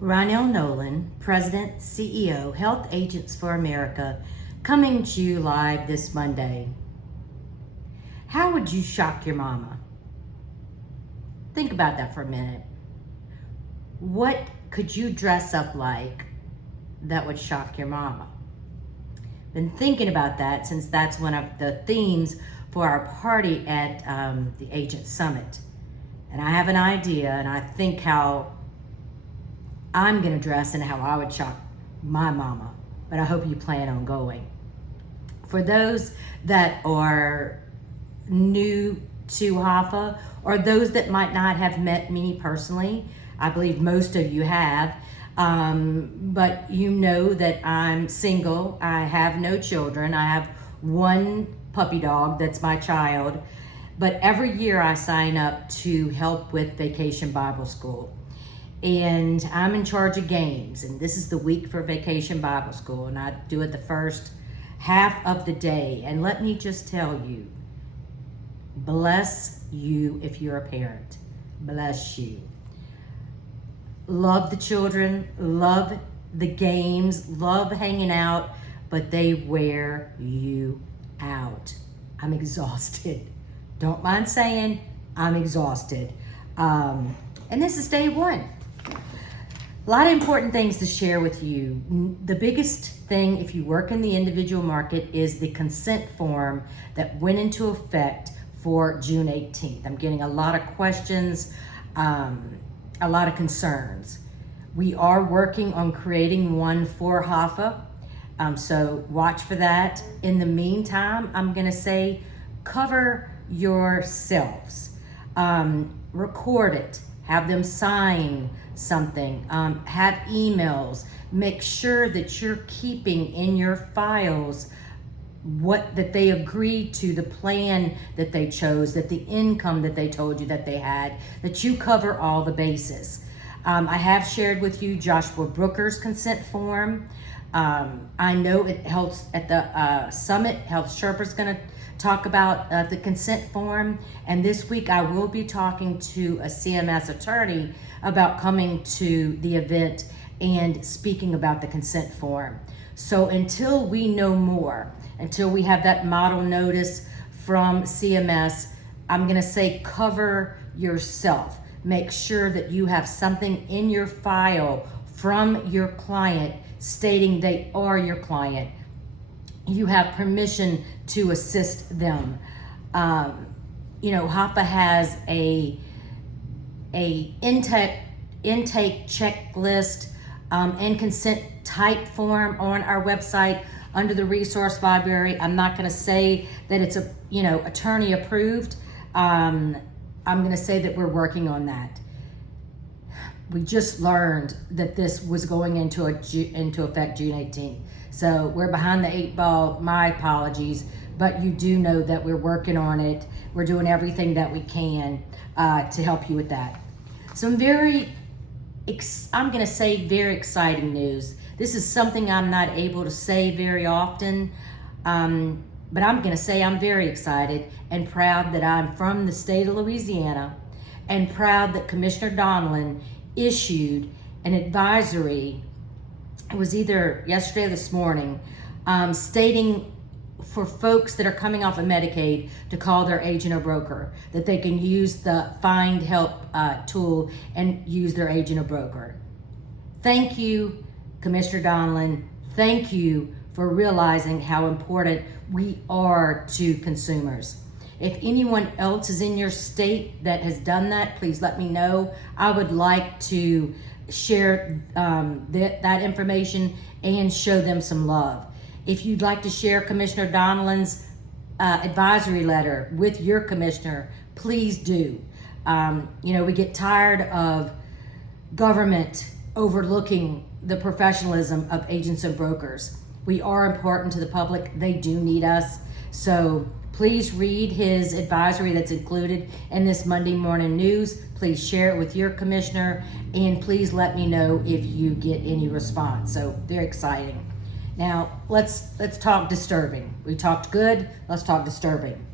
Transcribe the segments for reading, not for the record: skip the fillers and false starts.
Ronnell Nolan, President, CEO, Health Agents for America, coming to you live this Monday. How would you shock your mama? Think about that for a minute. What could you dress up like that would shock your mama? Been thinking about that since that's one of the themes for our party at the Agent Summit. And I have an idea, and I think how I'm gonna dress and how I would shock my mama, but I hope you plan on going. For those that are new to HAFA, or those that might not have met me personally, I believe most of you have, but you know that I'm single, I have no children, I have one puppy dog that's my child, but every year I sign up to help with Vacation Bible School. And I'm in charge of games, and this is the week for Vacation Bible School, and I do it the first half of the day. And let me just tell you, bless you if you're a parent. Bless you. Love the children, love the games, love hanging out, but they wear you out. I'm exhausted. Don't mind saying I'm exhausted. And this is day one. A lot of important things to share with you. The biggest thing, if you work in the individual market, is the consent form that went into effect for June 18th. I'm getting a lot of questions, a lot of concerns. We are working on creating one for HAFA, so watch for that. In the meantime, I'm gonna say cover yourselves. Record it, have them sign something, have emails, make sure that you're keeping in your files that they agreed to, the plan that they chose, that the income that they told you that they had, that you cover all the bases. I have shared with you Joshua Brooker's consent form. I know it helps at the summit. Health Sherpa's gonna talk about the consent form, and this week I will be talking to a CMS attorney about coming to the event and speaking about the consent form. So until we know more, until we have that model notice from CMS, I'm gonna say cover yourself. Make sure that you have something in your file from your client stating they are your client. You have permission to assist them. HAFA has a intake checklist and consent type form on our website under the resource library. I'm not going to say that it's attorney approved. I'm going to say that we're working on that. We just learned that this was going into effect June 18th. So we're behind the 8 ball, my apologies, but you do know that we're working on it. We're doing everything that we can to help you with that. Some very exciting news. This is something I'm not able to say very often, but I'm gonna say I'm very excited and proud that I'm from the state of Louisiana, and proud that Commissioner Donlin issued an advisory, it was either yesterday or this morning, stating for folks that are coming off of Medicaid to call their agent or broker, that they can use the Find Help tool and use their agent or broker. Thank you, Commissioner Donlin. Thank you for realizing how important we are to consumers. If anyone else is in your state that has done that, please let me know. I would like to share that information and show them some love. If you'd like to share Commissioner Donlin's advisory letter with your commissioner, please do. We get tired of government overlooking the professionalism of agents and brokers. We are important to the public. They do need us. So please read his advisory that's included in this Monday morning news. Please share it with your commissioner, and please let me know if you get any response. So very exciting. Now let's talk disturbing. We talked good. Let's talk disturbing.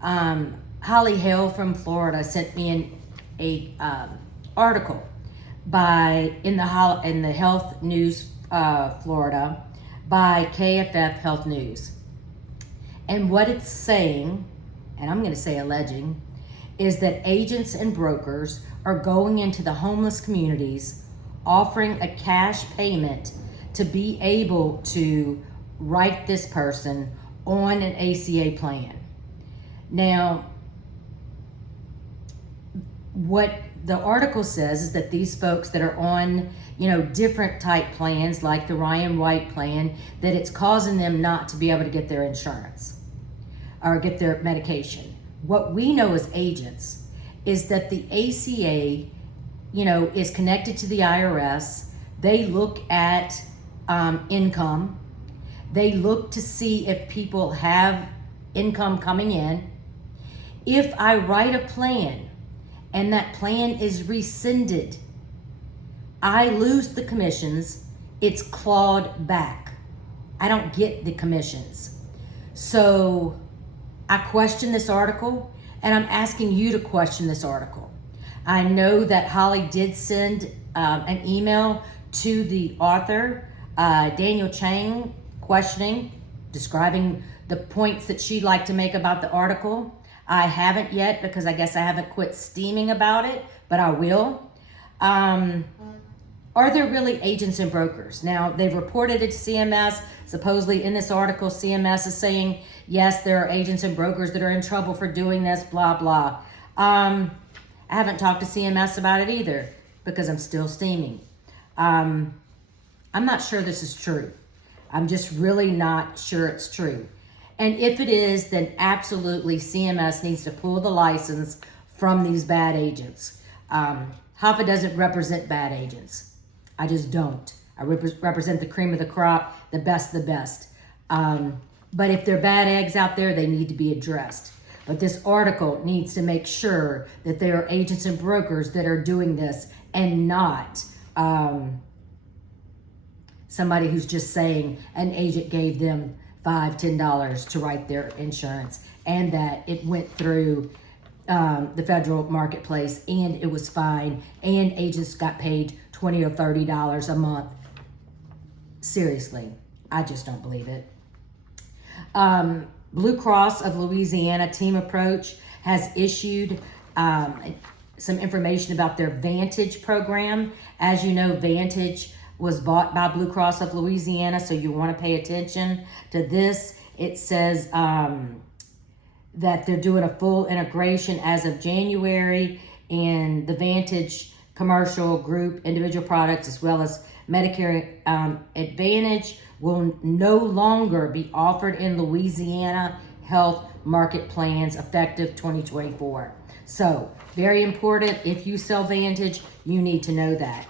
Holly Hale from Florida sent me an article in the Health News Florida by KFF Health News. And what it's saying, and I'm going to say alleging, is that agents and brokers are going into the homeless communities offering a cash payment to be able to write this person on an ACA plan. Now, what the article says is that these folks that are on, different type plans like the Ryan White plan, that it's causing them not to be able to get their insurance or get their medication. What we know as agents is that the ACA, is connected to the IRS. They look at income. They look to see if people have income coming in. If I write a plan and that plan is rescinded, I lose the commissions. It's clawed back. I don't get the commissions. So I question this article, and I'm asking you to question this article. I know that Holly did send an email to the author, Daniel Chang, describing the points that she'd like to make about the article. I haven't yet because I guess I haven't quit steaming about it, but I will. Are there really agents and brokers? Now, they've reported it to CMS. Supposedly in this article, CMS is saying, yes, there are agents and brokers that are in trouble for doing this, blah, blah. I haven't talked to CMS about it either because I'm still steaming. I'm not sure this is true. I'm just really not sure it's true. And if it is, then absolutely CMS needs to pull the license from these bad agents. HAFA doesn't represent bad agents. I just don't. I represent the cream of the crop, the best of the best. But if there are bad eggs out there, they need to be addressed. But this article needs to make sure that there are agents and brokers that are doing this and not somebody who's just saying an agent gave them $5, $10 to write their insurance and that it went through the federal marketplace and it was fine and agents got paid $20 or $30 a month. Seriously, I just don't believe it. Blue Cross of Louisiana Team Approach has issued some information about their Vantage program. As you know, Vantage was bought by Blue Cross of Louisiana, so you want to pay attention to this. It says that they're doing a full integration as of January, and the Vantage commercial, group, individual products, as well as Medicare Advantage will no longer be offered in Louisiana health market plans effective 2024. So, very important. If you sell Vantage, you need to know that.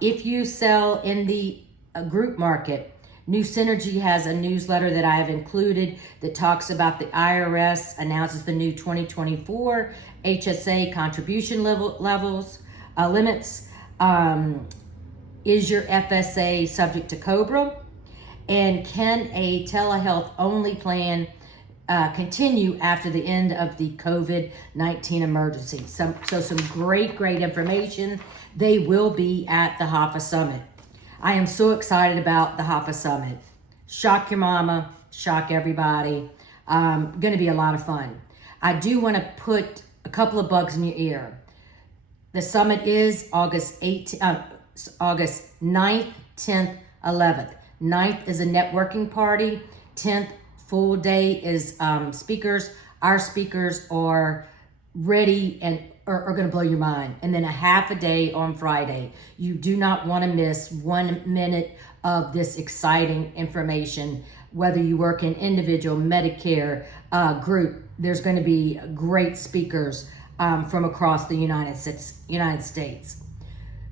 If you sell in the group market, New Synergy has a newsletter that I have included that talks about the IRS announces the new 2024 HSA contribution limits. Is your FSA subject to COBRA? And can a telehealth only plan continue after the end of the COVID-19 emergency? So some great information. They will be at the HAFA Summit. I am so excited about the HAFA Summit. Shock your mama, shock everybody. Going to be a lot of fun. I do want to put a couple of bugs in your ear. The summit is August 9th, 10th, 11th. 9th is a networking party. 10th full day is speakers. Our speakers are ready and are going to blow your mind. And then a half a day on Friday. You do not want to miss 1 minute of this exciting information. Whether you work in individual, Medicare, group, there's going to be great speakers from across the United States.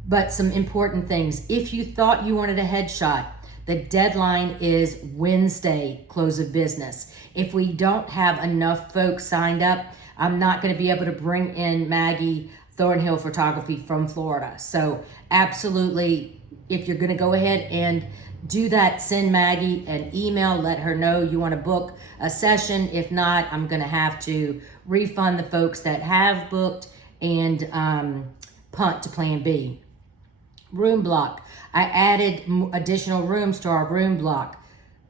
But some important things. If you thought you wanted a headshot, the deadline is Wednesday, close of business. If we don't have enough folks signed up, I'm not going to be able to bring in Maggie Thornhill Photography from Florida. So absolutely, if you're going to go ahead and do that, send Maggie an email, let her know you want to book a session. If not, I'm going to have to refund the folks that have booked and punt to plan B room block. I added additional rooms to our room block.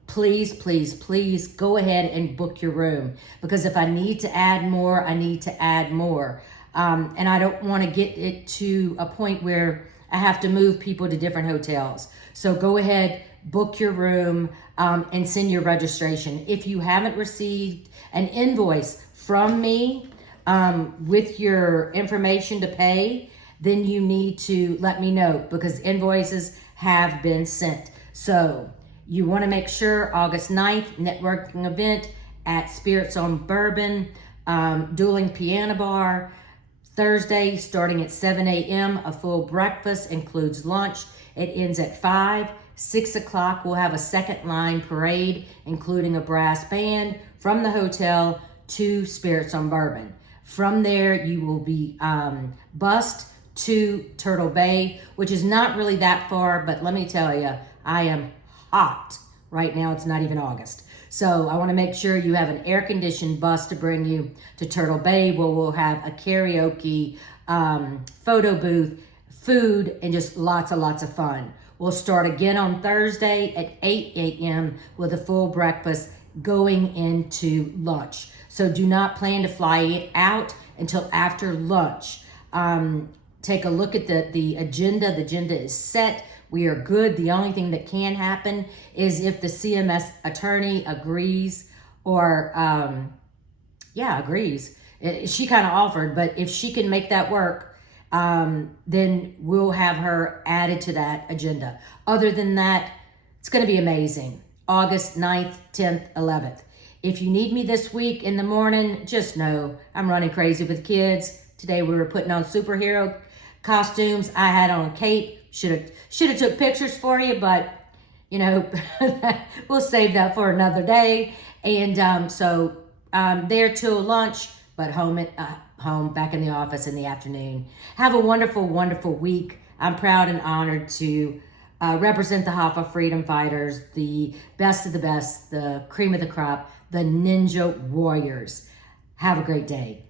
Please, please, please go ahead and book your room, because if I need to add more, I need to add more. And I don't want to get it to a point where I have to move people to different hotels. So go ahead, book your room, and send your registration. If you haven't received an invoice from me with your information to pay, then you need to let me know, because invoices have been sent. So you want to make sure August 9th, networking event at Spirits on Bourbon, Dueling Piano Bar. Thursday, starting at 7 a.m., a full breakfast, includes lunch. It ends at 5. 6 o'clock, we'll have a second line parade, including a brass band from the hotel to Spirits on Bourbon. From there, you will be bused to Turtle Bay, which is not really that far, but let me tell you, I am hot right now. It's not even August. So I want to make sure you have an air-conditioned bus to bring you to Turtle Bay, where we'll have a karaoke, photo booth, food, and just lots of fun. We'll start again on Thursday at 8 a.m. with a full breakfast going into lunch. So do not plan to fly out until after lunch. Take a look at the agenda. The agenda is set. We are good. The only thing that can happen is if the CMS attorney agrees or, agrees. She kind of offered, but if she can make that work, then we'll have her added to that agenda. Other than that, it's going to be amazing. August 9th, 10th, 11th. If you need me this week in the morning, just know I'm running crazy with kids. Today we were putting on superhero costumes. I had on a cape. Should have took pictures for you, but you know, we'll save that for another day. And so there till lunch, but home back in the office in the afternoon. Have a wonderful, wonderful week. I'm proud and honored to represent the HAFA Freedom Fighters, the best of the best, the cream of the crop, the Ninja Warriors. Have a great day.